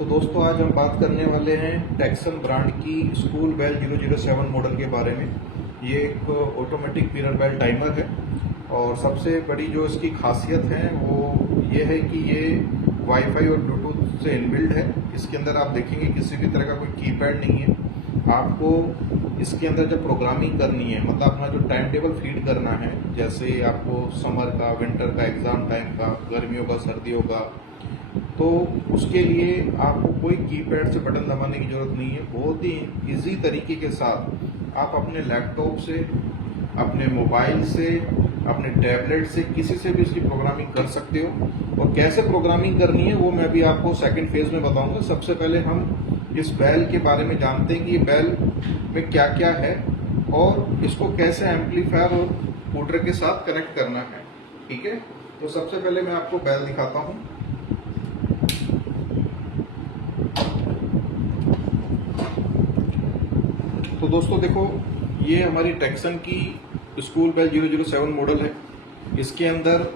तो दोस्तों आज हम बात करने वाले हैं टेक्सन ब्रांड की स्कूल बेल 007 मॉडल के बारे में। ये एक ऑटोमेटिक मिरर बेल टाइमर है और सबसे बड़ी जो इसकी खासियत है वो ये है कि ये वाईफाई और ब्लूटूथ से इनबिल्ड है। इसके अंदर आप देखेंगे किसी भी तरह का कोई कीपैड नहीं है। आपको इसके अंदर जब प्रोग्रामिंग करनी है, मतलब अपना जो टाइम टेबल फीड करना है, जैसे आपको समर का, विंटर का, एग्ज़ाम टाइम का, गर्मियों का, सर्दियों का, तो उसके लिए आपको कोई कीपैड से बटन दबाने की ज़रूरत नहीं है। बहुत ही इजी तरीके के साथ आप अपने लैपटॉप से, अपने मोबाइल से, अपने टैबलेट से, किसी से भी इसकी प्रोग्रामिंग कर सकते हो। और कैसे प्रोग्रामिंग करनी है वो मैं भी आपको सेकंड फेज में बताऊंगा। सबसे पहले हम इस बेल के बारे में जानते हैं कि ये बेल में क्या क्या है और इसको कैसे एम्पलीफायर और कूटर के साथ कनेक्ट करना है। ठीक है, तो सबसे पहले मैं आपको बेल दिखाता हूँ। तो दोस्तों देखो, ये हमारी टेक्सन की स्कूल बेल 007 मॉडल है। इसके अंदर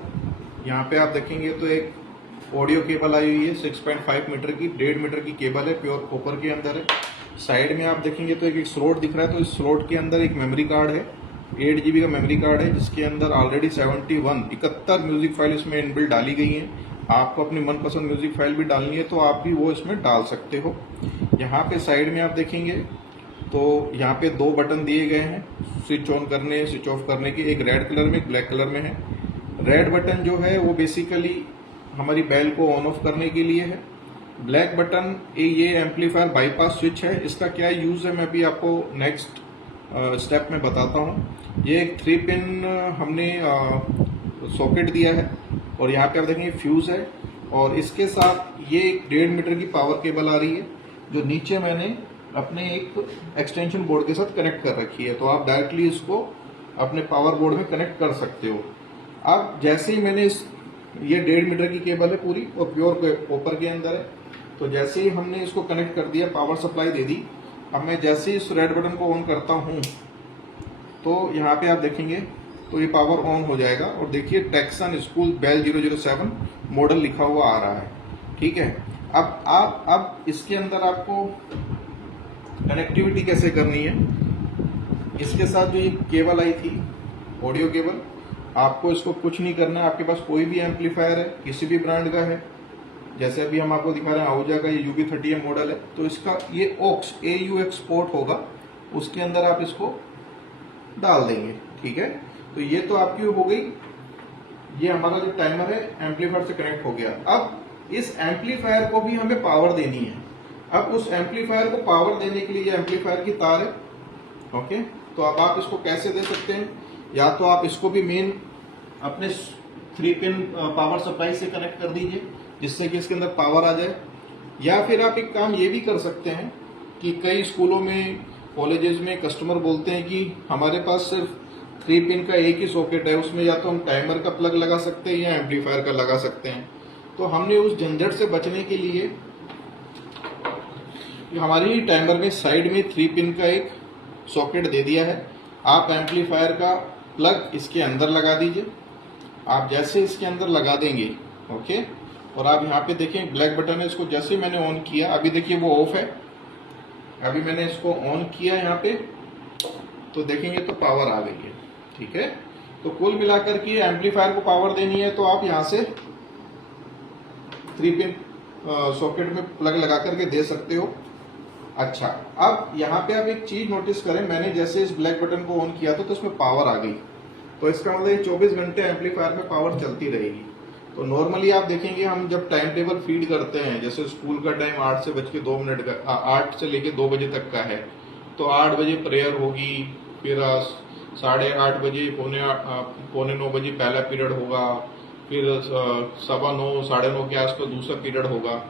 यहाँ पे आप देखेंगे तो एक ऑडियो केबल आई हुई है 6.5 मीटर की, 1.5 मीटर की केबल है, प्योर कॉपर के अंदर है। साइड में आप देखेंगे तो एक स्लॉट दिख रहा है, तो इस स्लॉट के अंदर एक मेमोरी कार्ड है, 8 GB का मेमोरी कार्ड है, जिसके अंदर ऑलरेडी 71 म्यूजिक फाइल इसमें इनबिल्ट डाली गई है। आपको अपनी मनपसंद म्यूजिक फाइल भी डालनी है तो आप भी वो इसमें डाल सकते हो। यहाँ पे साइड में आप देखेंगे तो यहाँ पे 2 बटन दिए गए हैं स्विच ऑन करने, स्विच ऑफ करने के। एक रेड कलर में, एक ब्लैक कलर में है। रेड बटन जो है वो बेसिकली हमारी बेल को ऑन ऑफ करने के लिए है। ब्लैक बटन ये एम्पलीफायर बाईपास स्विच है। इसका क्या यूज है मैं भी आपको नेक्स्ट स्टेप में बताता हूँ। ये एक 3 पिन हमने सॉकेट दिया है और यहाँ पे आप देखेंगे फ्यूज है और इसके साथ ये एक 1.5 मीटर की पावर केबल आ रही है जो नीचे मैंने अपने एक एक्सटेंशन बोर्ड के साथ कनेक्ट कर रखी है। तो आप डायरेक्टली इसको अपने पावर बोर्ड में कनेक्ट कर सकते हो। अब जैसे ही मैंने ये 1.5 मीटर की केबल है पूरी और प्योर कॉपर के अंदर है, तो जैसे ही हमने इसको कनेक्ट कर दिया, पावर सप्लाई दे दी। अब मैं जैसे ही इस रेड बटन को ऑन करता हूँ तो यहाँ पे आप देखेंगे तो ये पावर ऑन हो जाएगा और देखिए टेक्सन स्कूल बेल 007 मॉडल लिखा हुआ आ रहा है। ठीक है, अब इसके अंदर आपको कनेक्टिविटी कैसे करनी है। इसके साथ जो ये केबल आई थी, ऑडियो केबल, आपको इसको कुछ नहीं करना है। आपके पास कोई भी एम्पलीफायर है, किसी भी ब्रांड का है, जैसे अभी हम आपको दिखा रहे हैं आहूजा का, ये UB30M मॉडल है, तो इसका ये AUX पोर्ट होगा, उसके अंदर आप इसको डाल देंगे। ठीक है, तो ये तो आपकी हो गई। ये हमारा जो टाइमर है एम्पलीफायर से कनेक्ट हो गया। अब इस एम्पलीफायर को भी हमें पावर देनी है। अब उस एम्पलीफायर को पावर देने के लिए एम्पलीफायर की तार है। ओके, तो अब आप इसको कैसे दे सकते हैं, या तो आप इसको भी मेन अपने 3 पिन पावर सप्लाई से कनेक्ट कर दीजिए जिससे कि इसके अंदर पावर आ जाए, या फिर आप एक काम ये भी कर सकते हैं कि कई स्कूलों में, कॉलेजेस में कस्टमर बोलते हैं कि हमारे पास सिर्फ 3 पिन का एक ही सॉकेट है, उसमें या तो हम टाइमर का प्लग लगा सकते हैं या एम्पलीफायर का लगा सकते हैं। तो हमने उस झंझट से बचने के लिए हमारी टाइमर में साइड में 3 पिन का एक सॉकेट दे दिया है। आप एम्पलीफायर का प्लग इसके अंदर लगा दीजिए। आप जैसे इसके अंदर लगा देंगे, ओके, और आप यहाँ पे देखें ब्लैक बटन है, इसको जैसे मैंने ऑन किया, अभी देखिए वो ऑफ है, अभी मैंने इसको ऑन किया यहाँ पे तो देखेंगे तो पावर आ गई है। ठीक है, तो कुल मिलाकर के एम्पलीफायर को पावर देनी है तो आप यहाँ से 3 पिन सॉकेट में प्लग लगा करके दे सकते हो। अच्छा, अब यहाँ पे आप एक चीज नोटिस करें, मैंने जैसे इस ब्लैक बटन को ऑन किया तो इसमें पावर आ गई, तो इसका मतलब ये 24 घंटे एम्पलीफायर में पावर चलती रहेगी। तो नॉर्मली आप देखेंगे हम जब टाइम टेबल फीड करते हैं, जैसे स्कूल का टाइम 8:02 का, 8 से लेके 2 बजे तक का है, तो 8 बजे प्रेयर होगी, फिर 8:30 बजे, पौने 9 बजे पहला पीरियड होगा, फिर 9:15 9:30 के आसपास दूसरा पीरियड होगा।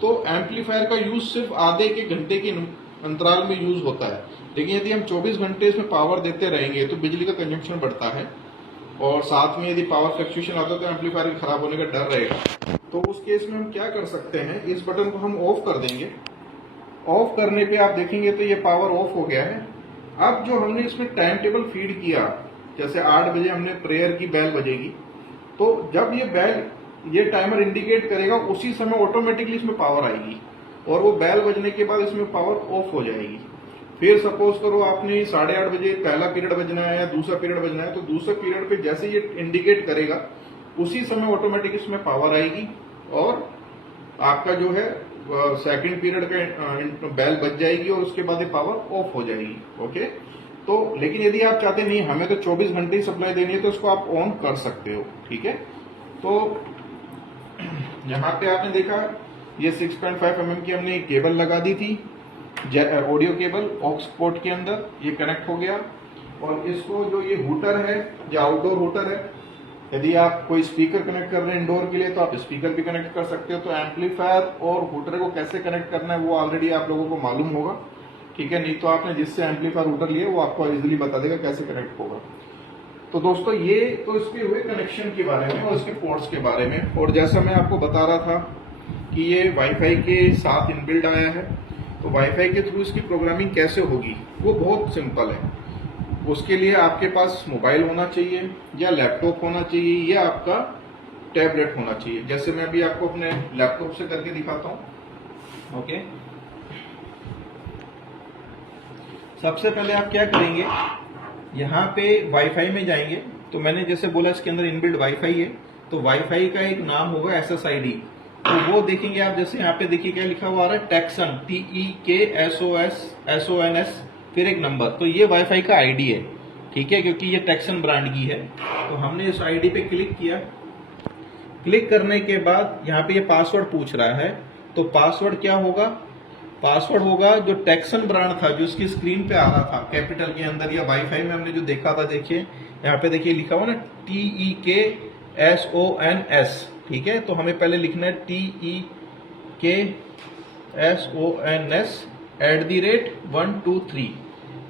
तो एम्पलीफायर का यूज सिर्फ आधे के घंटे के अंतराल में यूज होता है, लेकिन यदि हम 24 घंटे इसमें पावर देते रहेंगे तो बिजली का कंजम्पशन बढ़ता है और साथ में यदि पावर फ्लक्चुएशन आता है तो एम्पलीफायर के खराब होने का डर रहेगा। तो उस केस में हम क्या कर सकते हैं, इस बटन को हम ऑफ कर देंगे। ऑफ करने पे आप देखेंगे तो ये पावर ऑफ हो गया है। अब जो हमने इसमें टाइम टेबल फीड किया, जैसे 8 बजे हमने प्रेयर की बेल बजेगी, तो जब ये बेल, ये टाइमर इंडिकेट करेगा, उसी समय ऑटोमेटिकली इसमें पावर आएगी। और वो बेल बजने के बाद इसमें पावर ऑफ हो जाएगी। फिर सपोज करो आपने 8:30 बजे पहला पीरियड बजना है या दूसरा पीरियड बजना है, तो दूसरे पीरियड पे जैसे ये इंडिकेट करेगा उसी समय ऑटोमेटिक इसमें पावर आएगी और आपका जो है सेकंड पीरियड का बेल बज जाएगी और उसके बाद ये पावर ऑफ हो जाएगी। ओके, तो लेकिन यदि आप चाहते नहीं हमें तो 24 घंटे ही सप्लाई देनी है तो इसको आप ऑन कर सकते हो। ठीक है, तो यहाँ पे आपने देखा ये 6.5 mm की हमने केबल लगा दी थी, ऑडियो केबल ऑक्स पोर्ट के अंदर, ये कनेक्ट हो गया। और इसको जो ये हुटर है, जो आउटडोर हुटर है, यदि आप कोई स्पीकर कनेक्ट कर रहे हैं इंडोर के लिए तो आप स्पीकर भी कनेक्ट कर सकते हो। तो एम्पलीफायर और हुटर को कैसे कनेक्ट करना है वो ऑलरेडी आप लोगों को मालूम होगा। ठीक है, नहीं तो आपने जिससे एम्पलीफायर हुटर लिए वो आपको इजीली बता देगा कैसे कनेक्ट होगा। तो दोस्तों ये तो इसके हुए कनेक्शन के बारे में और इसके पोर्ट्स के बारे में। और जैसा मैं आपको बता रहा था कि ये वाईफाई के साथ इनबिल्ड आया है, तो वाईफाई के थ्रू इसकी प्रोग्रामिंग कैसे होगी वो बहुत सिंपल है। उसके लिए आपके पास मोबाइल होना चाहिए या लैपटॉप होना चाहिए या आपका टैबलेट होना चाहिए। जैसे मैं अभी आपको अपने लैपटॉप से करके दिखाता हूं। ओके, सबसे पहले आप क्या करेंगे, यहाँ पे वाईफाई में जाएंगे। तो मैंने जैसे बोला इसके अंदर इनबिल्ड वाईफाई है, तो वाईफाई का एक नाम होगा SSID। तो वो देखेंगे आप, जैसे यहाँ पे देखिए क्या लिखा हुआ आ रहा है, टेक्सन, TEKSONS, फिर एक नंबर। तो ये वाईफाई का आईडी है। ठीक है, क्योंकि ये टेक्सन ब्रांड की है। तो हमने इस आईडी पे क्लिक किया। क्लिक करने के बाद यहाँ पे ये पासवर्ड पूछ रहा है। तो पासवर्ड क्या होगा, पासवर्ड होगा जो टेक्सन ब्रांड था, जो उसकी स्क्रीन पे आ रहा था कैपिटल के अंदर, या वाईफाई में हमने जो देखा था, देखिए यहाँ पे देखिए लिखा हुआ ना TEKSONS। ठीक है, तो हमें पहले लिखना है TEKSONS@123।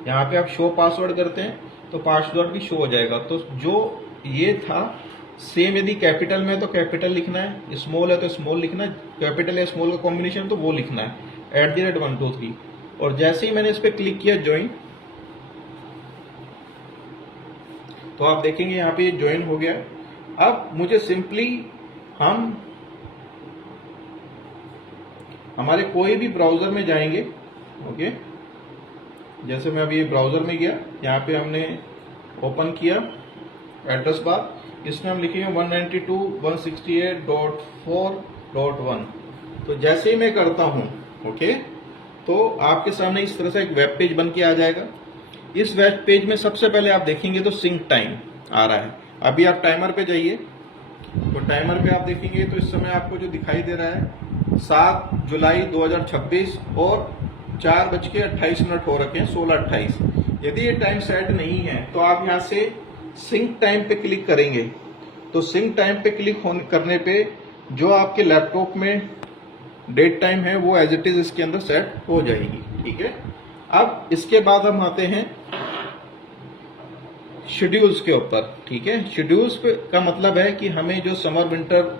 यहाँ पे आप शो पासवर्ड करते हैं तो पासवर्ड भी शो हो जाएगा। तो जो ये था सेम, यदि कैपिटल में है तो कैपिटल लिखना है, स्मॉल है तो स्मॉल लिखना है, कैपिटल या स्मॉल का कॉम्बिनेशन तो वो लिखना है, @123। और जैसे ही मैंने इस पर क्लिक किया ज्वाइन, तो आप देखेंगे यहाँ पे ये ज्वाइन हो गया। अब मुझे सिंपली हमारे कोई भी ब्राउजर में जाएंगे। ओके, जैसे मैं अभी ब्राउजर में गया, यहाँ पे हमने ओपन किया एड्रेस बार, इसमें हम लिखेंगे 192.168.4.1। तो जैसे ही मैं करता हूं, ओके, तो आपके सामने इस तरह से एक वेब पेज बन के आ जाएगा। इस वेब पेज में सबसे पहले आप देखेंगे तो सिंक टाइम आ रहा है। अभी आप टाइमर पे जाइए, तो टाइमर पे आप देखेंगे तो इस समय आपको जो दिखाई दे रहा है 7 जुलाई 2026 और 4:28 हो रखे हैं, 16:28। यदि ये टाइम सेट नहीं है तो आप यहाँ से सिंक टाइम पे क्लिक करेंगे। तो सिंक टाइम पे क्लिक करने पे जो आपके लैपटॉप में डेट टाइम है वो एज इट इज इसके अंदर सेट हो जाएगी। ठीक है, अब इसके बाद हम आते हैं शेड्यूल्स के ऊपर। ठीक है, शेड्यूल्स पे का मतलब है कि हमें जो समर विंटर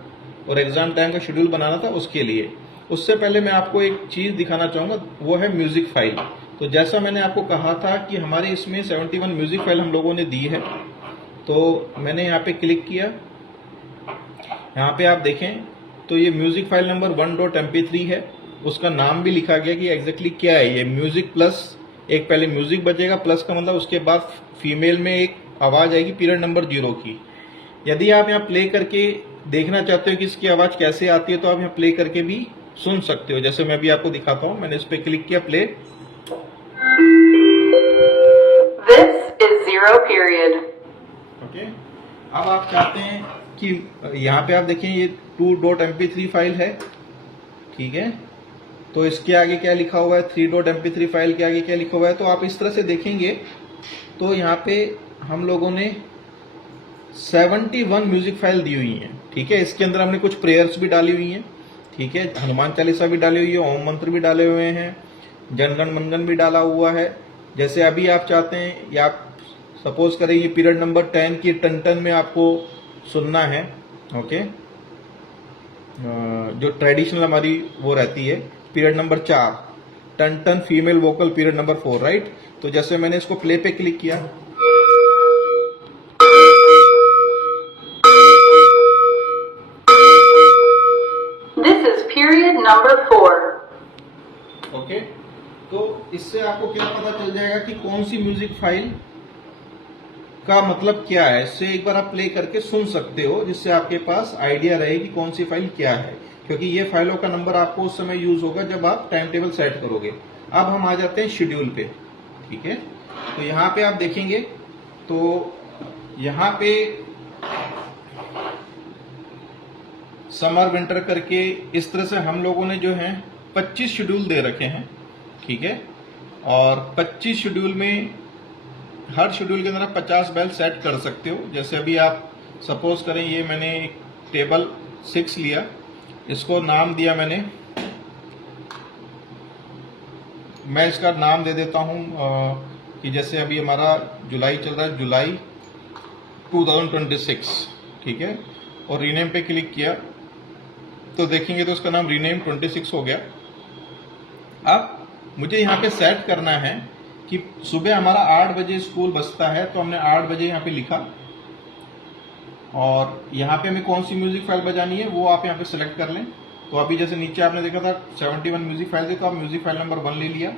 और एग्जाम टाइम का शेड्यूल बनाना था उसके लिए। उससे पहले मैं आपको एक चीज दिखाना चाहूंगा, वो है म्यूजिक फाइल। तो जैसा मैंने आपको कहा था कि हमारे इसमें 71 म्यूजिक फाइल हम लोगों ने दी है, तो मैंने यहाँ पे क्लिक किया। यहाँ पे आप देखें तो ये म्यूजिक फाइल नंबर 1.mp3 है। उसका नाम भी लिखा गया कि एग्जैक्टली क्या है ये, म्यूजिक प्लस, एक पहले म्यूजिक बजेगा, प्लस का मतलब उसके बाद फीमेल में एक आवाज आएगी पीरियड नंबर 0 की। यदि आप यहाँ प्ले करके देखना चाहते हो कि इसकी आवाज कैसे आती है तो आप यहाँ प्ले करके भी सुन सकते हो। जैसे मैं अभी आपको दिखाता हूँ, मैंने इस पे क्लिक किया, play. This is 0 period. Okay, अब आप चाहते हैं कि यहाँ पे आप देखें ये 2.mp3 फाइल है। ठीक है, तो इसके आगे क्या लिखा हुआ है, 3.mp3 फाइल के आगे क्या लिखा हुआ है, तो आप इस तरह से देखेंगे तो यहाँ पे हम लोगों ने 71 म्यूजिक फाइल दी हुई हैं। ठीक है, इसके अंदर हमने कुछ प्रेयर्स भी डाली हुई हैं। ठीक है, हनुमान चालीसा भी डाली हुई है, ओम मंत्र भी डाले हुए हैं, जनगण मंगन भी डाला हुआ है। जैसे अभी आप चाहते हैं, या आप सपोज करें ये पीरियड नंबर 10 की टन में आपको सुनना है। ओके, जो ट्रेडिशनल हमारी वो रहती है, पीरियड नंबर 4 टन female vocal period number 4, right. तो जैसे मैंने इसको प्ले पे क्लिक किया, This is period number 4. Okay, तो इससे आपको क्या पता चल जाएगा कि कौन सी म्यूजिक फाइल का मतलब क्या है। इससे एक बार आप प्ले करके सुन सकते हो, जिससे आपके पास आइडिया रहे कि कौन सी फाइल क्या है, क्योंकि ये फाइलों का नंबर आपको उस समय यूज होगा जब आप टाइम टेबल सेट करोगे। अब हम आ जाते हैं शेड्यूल पे, ठीक है। तो यहाँ पे आप देखेंगे तो यहाँ पे समर विंटर करके इस तरह से हम लोगों ने जो है 25 शेड्यूल दे रखे हैं, ठीक है। और 25 शेड्यूल में हर शेड्यूल के अंदर आप 50 बेल सेट कर सकते हो। जैसे अभी आप सपोज करें, ये मैंने एक टेबल 6 लिया, इसको नाम दिया मैंने, मैं इसका नाम दे देता हूं कि जैसे अभी हमारा जुलाई चल रहा है, जुलाई 2026, ठीक है। और रीनेम पे क्लिक किया तो देखेंगे तो उसका नाम रीनेम 26 हो गया। अब मुझे यहाँ पे सेट करना है कि सुबह हमारा 8 बजे स्कूल बसता है, तो हमने 8 बजे यहाँ पे लिखा, और यहाँ पे हमें कौन सी म्यूजिक फाइल बजानी है वो आप यहाँ पे सिलेक्ट कर लें। तो अभी जैसे नीचे आपने देखा था 71 म्यूजिक फाइल थी, तो आप म्यूजिक फाइल नंबर 1 ले लिया।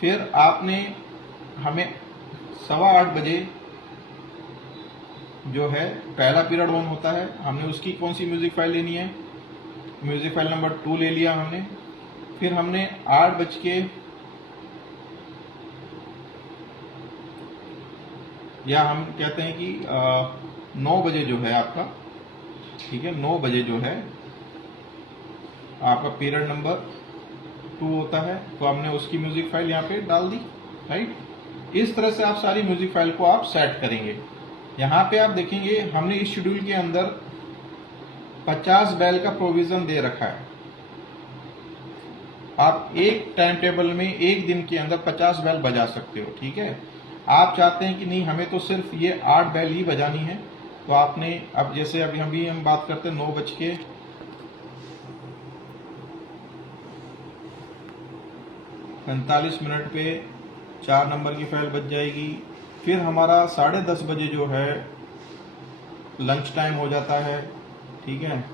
फिर आपने हमें 8:15 बजे जो है पहला पीरियड ऑन होता है, हमने उसकी कौन सी म्यूजिक फाइल लेनी है, म्यूजिक फाइल नंबर 2 ले लिया हमने। फिर हमने 8 बज के या हम कहते हैं कि 9 बजे जो है आपका, ठीक है, 9 बजे जो है आपका पीरियड नंबर 2 होता है, तो हमने उसकी म्यूजिक फाइल यहाँ पे डाल दी, राइट। इस तरह से आप सारी म्यूजिक फाइल को आप सेट करेंगे। यहाँ पे आप देखेंगे हमने इस शेड्यूल के अंदर 50 बेल का प्रोविजन दे रखा है। आप एक टाइम टेबल में एक दिन के अंदर 50 बेल बजा सकते हो, ठीक है। आप चाहते हैं कि नहीं हमें तो सिर्फ ये 8 बेल ही बजानी है, तो आपने अब जैसे अभी हम बात करते हैं 9:45 पे 4 नंबर की फाइल बज जाएगी। फिर हमारा 10:30 बजे जो है लंच टाइम हो जाता है, ठीक है।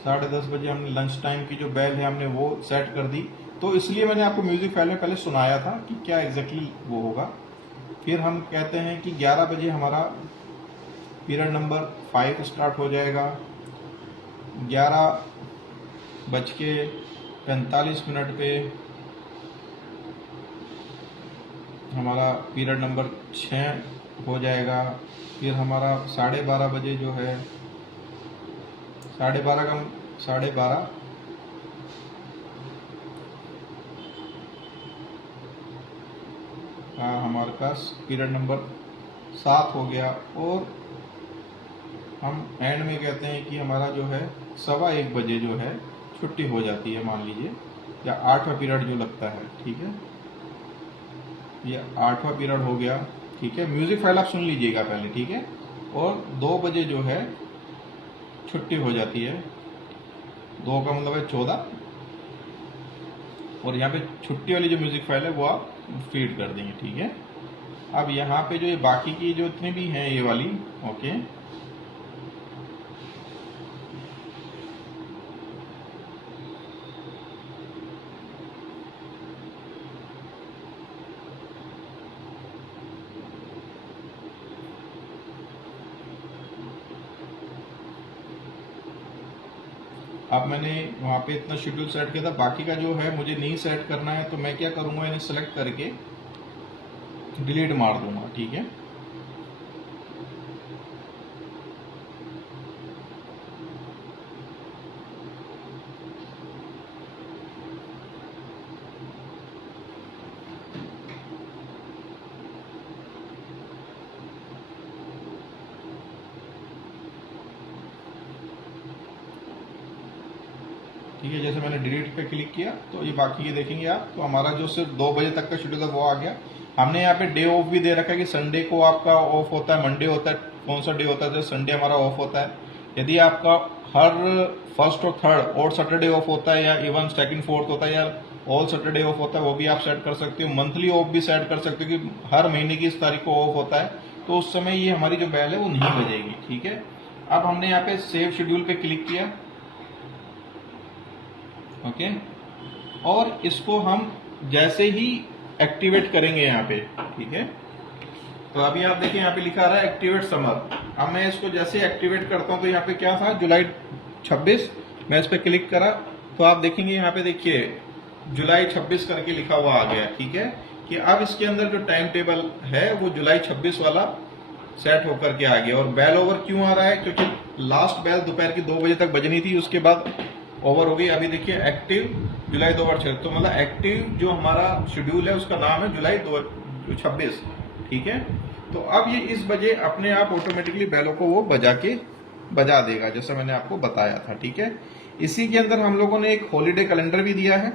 10:30 बजे हमने लंच टाइम की जो बेल है हमने वो सेट कर दी। तो इसलिए मैंने आपको म्यूजिक फाइल में पहले सुनाया था कि क्या एग्जैक्टली वो होगा। फिर हम कहते हैं कि 11 बजे हमारा पीरियड नंबर 5 स्टार्ट हो जाएगा। 11:45 पे हमारा पीरियड नंबर 6 हो जाएगा। फिर हमारा 12:30 बजे जो है 12:30 हमारे पास पीरियड नंबर 7 हो गया। और हम एंड में कहते हैं कि हमारा जो है 1:15 बजे जो है छुट्टी हो जाती है, मान लीजिए, या 8वां पीरियड जो लगता है, ठीक है। ये 8वां पीरियड हो गया, ठीक है। म्यूजिक फाइल आप सुन लीजिएगा पहले, ठीक है। और 2 बजे जो है छुट्टी हो जाती है, 2 का मतलब है 14, और यहाँ पे छुट्टी वाली जो म्यूजिक फाइल है वो आप फीड कर देंगे, ठीक है। अब यहाँ पे जो ये बाकी की जो इतने भी हैं ये वाली, ओके, अब मैंने वहाँ पे इतना शेड्यूल सेट किया था, बाकी का जो है मुझे नहीं सेट करना है, तो मैं क्या करूँगा, इन्हें सेलेक्ट करके डिलीट मार दूंगा, ठीक है। ठीक है, जैसे मैंने डिलीट पे क्लिक किया तो ये बाकी ये देखेंगे आप, तो हमारा जो सिर्फ 2 बजे तक का शेड्यूल था वो आ गया। हमने यहाँ पे डे ऑफ भी दे रखा है कि संडे को आपका ऑफ होता है, मंडे होता है, कौन सा डे होता है, तो संडे हमारा ऑफ होता है। यदि आपका हर फर्स्ट और थर्ड और सैटरडे ऑफ होता है, या इवन सेकंड फोर्थ होता है, या ऑल सैटरडे ऑफ होता है, वो भी आप सेट कर सकते हो। मंथली ऑफ भी सेट कर सकते हो कि हर महीने की इस तारीख को ऑफ होता है, तो उस समय ये हमारी जो बेल है वो नहीं बजेगी, ठीक है। अब हमने यहाँ पे सेव शेड्यूल पे क्लिक किया, ओके। और इसको हम जैसे ही एक्टिवेट करेंगे यहाँ पे, ठीक है। तो अभी आप देखिए यहाँ पे लिखा रहा है एक्टिवेट समर। अब मैं इसको जैसे एक्टिवेट करता हूँ तो यहाँ पे क्या था, जुलाई 26, मैं इस पर क्लिक करा तो आप देखेंगे यहाँ पे देखिए जुलाई 26 करके लिखा हुआ आ गया, ठीक है। कि अब इसके अंदर जो टाइम टेबल है वो जुलाई 26 वाला सेट होकर के आ गया। और बेल ओवर क्यों आ रहा है, क्योंकि लास्ट बेल दोपहर की 2 बजे तक बजनी थी, उसके बाद ओवर हो गई। अभी देखिए एक्टिव जुलाई 2026, तो मतलब एक्टिव जो हमारा शेड्यूल है उसका नाम है जुलाई 2026, ठीक है। तो अब ये इस बजे अपने आप ऑटोमेटिकली बेलों को वो बजा देगा, जैसा मैंने आपको बताया था, ठीक है। इसी के अंदर हम लोगों ने एक हॉलीडे कैलेंडर भी दिया है।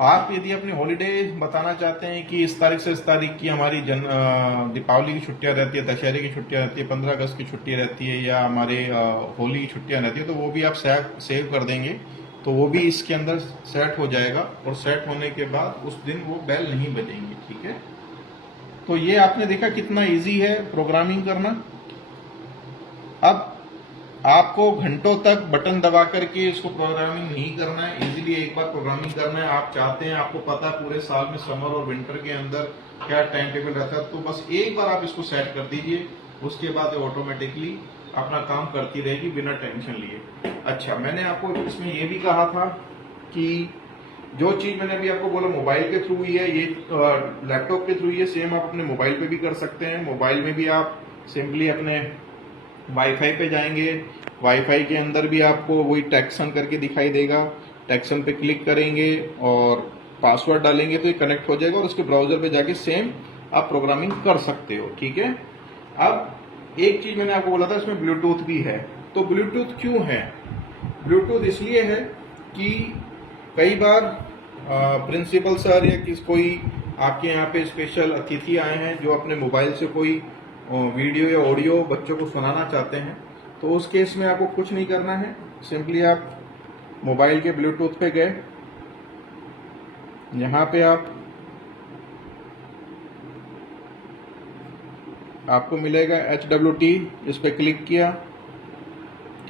आप यदि अपनी हॉलीडे बताना चाहते हैं कि इस तारीख से इस तारीख की हमारी दीपावली की छुट्टियां रहती है, दशहरे की छुट्टियां रहती है, 15 अगस्त की छुट्टी रहती है, या हमारे होली की छुट्टियां रहती है, तो वो भी आप सेव कर देंगे तो वो भी इसके अंदर सेट हो जाएगा। और सेट होने के बाद उस दिन वो बेल नहीं बजेंगी, ठीक है। तो ये आपने देखा कितना इजी है प्रोग्रामिंग करना। अब आपको घंटों तक बटन दबा करके इसको प्रोग्रामिंग नहीं करना है, इजीली एक बार प्रोग्रामिंग करना है। आप चाहते हैं, आपको पता है पूरे साल में समर और विंटर के अंदर क्या टाइम टेबल रहता है, तो बस एक बार आप इसको सेट कर दीजिए, उसके बाद ऑटोमेटिकली अपना काम करती रहेगी बिना टेंशन लिए। अच्छा, मैंने आपको इसमें ये भी कहा था कि जो चीज मैंने अभी आपको बोला मोबाइल के थ्रू ही है, ये लैपटॉप के थ्रू ही है, सेम आप अपने मोबाइल पे भी कर सकते हैं। मोबाइल में भी आप सिंपली अपने वाईफाई पे जाएंगे, वाईफाई के अंदर भी आपको वही टेक्सन करके दिखाई देगा, टेक्सन पे क्लिक करेंगे और पासवर्ड डालेंगे तो ये कनेक्ट हो जाएगा और उसके ब्राउजर पे जाके सेम आप प्रोग्रामिंग कर सकते हो, ठीक है। अब एक चीज मैंने आपको बोला था इसमें ब्लूटूथ भी है। तो ब्लूटूथ क्यों है? ब्लूटूथ इसलिए है कि कई बार प्रिंसिपल सर या कोई आपके यहाँ पे स्पेशल अतिथि आए हैं जो अपने मोबाइल से कोई वीडियो या ऑडियो बच्चों को सुनाना चाहते हैं, तो उस केस में आपको कुछ नहीं करना है, सिंपली आप मोबाइल के ब्लूटूथ पे गए, यहाँ पे आपको मिलेगा HWT, इस पे क्लिक किया,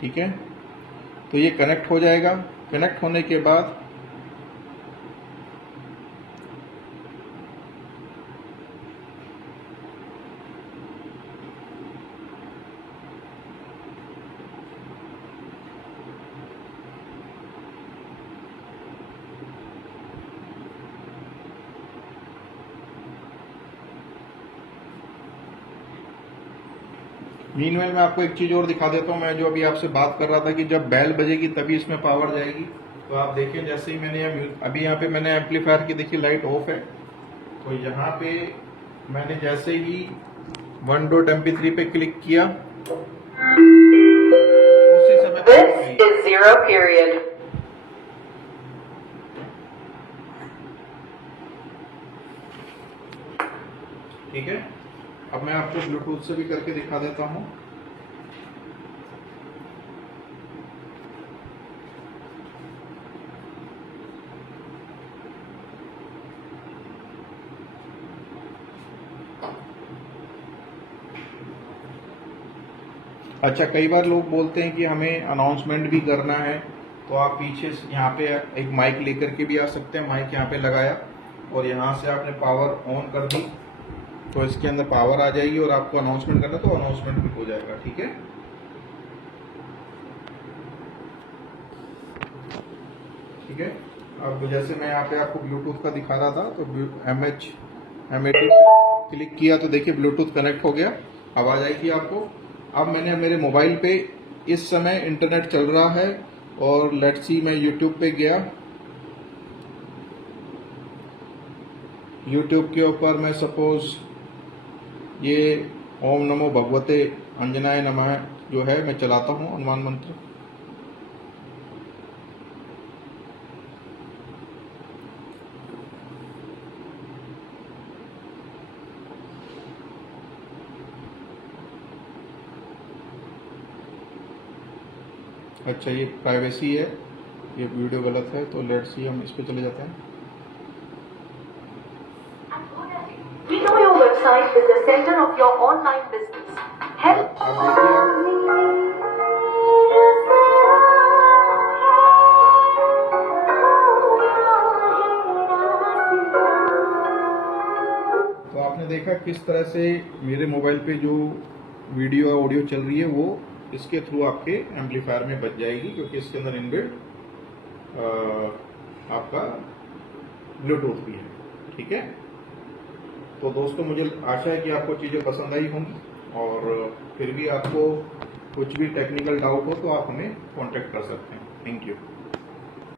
ठीक है। तो ये कनेक्ट हो जाएगा। कनेक्ट होने के बाद मीनवाइल मैं आपको एक चीज और दिखा देता हूँ। मैं जो अभी आपसे बात कर रहा था कि जब बेल बजेगी तभी इसमें पावर जाएगी, तो आप देखिए जैसे ही मैंने अभी यहाँ पे मैंने एम्पलीफायर की देखिए लाइट ऑफ है, तो यहाँ पे मैंने जैसे ही 1.MP3 पे क्लिक किया उसी समय This is 0 period. ठीक है। अब मैं आपको ब्लूटूथ से भी करके दिखा देता हूँ। अच्छा, कई बार लोग बोलते हैं कि हमें अनाउंसमेंट भी करना है, तो आप पीछे यहाँ पे एक माइक लेकर के भी आ सकते हैं। माइक यहाँ पे लगाया और यहाँ से आपने पावर ऑन कर दी तो इसके अंदर पावर आ जाएगी और आपको अनाउंसमेंट करना तो अनाउंसमेंट भी हो जाएगा, ठीक है। ठीक है। अब जैसे मैं यहाँ पे आपको ब्लूटूथ का दिखा रहा था, तो MHM80 क्लिक किया तो देखिए ब्लूटूथ कनेक्ट हो गया, आवाज आई थी आपको। अब मैंने मेरे मोबाइल पे इस समय इंटरनेट चल रहा है और लेट्स सी मैं यूट्यूब पे गया, यूट्यूब के ऊपर मैं सपोज ये ओम नमो भगवते अंजनाय नमः जो है मैं चलाता हूँ हनुमान मंत्र। अच्छा, ये प्राइवेसी है, ये वीडियो गलत है, तो लेट्स सी हम इस पे चले जाते हैं। We know your website is the center of your online business. Help. अब देखिए तो आपने देखा किस तरह से मेरे मोबाइल पे जो वीडियो ऑडियो चल रही है वो इसके थ्रू आपके एम्पलीफायर में बच जाएगी, क्योंकि इसके अंदर इनबिल्ट आपका ब्लूटूथ भी है। ठीक है, तो दोस्तों मुझे आशा है कि आपको चीज़ें पसंद आई होंगी, और फिर भी आपको कुछ भी टेक्निकल डाउट हो तो आप हमें कांटेक्ट कर सकते हैं। Thank you.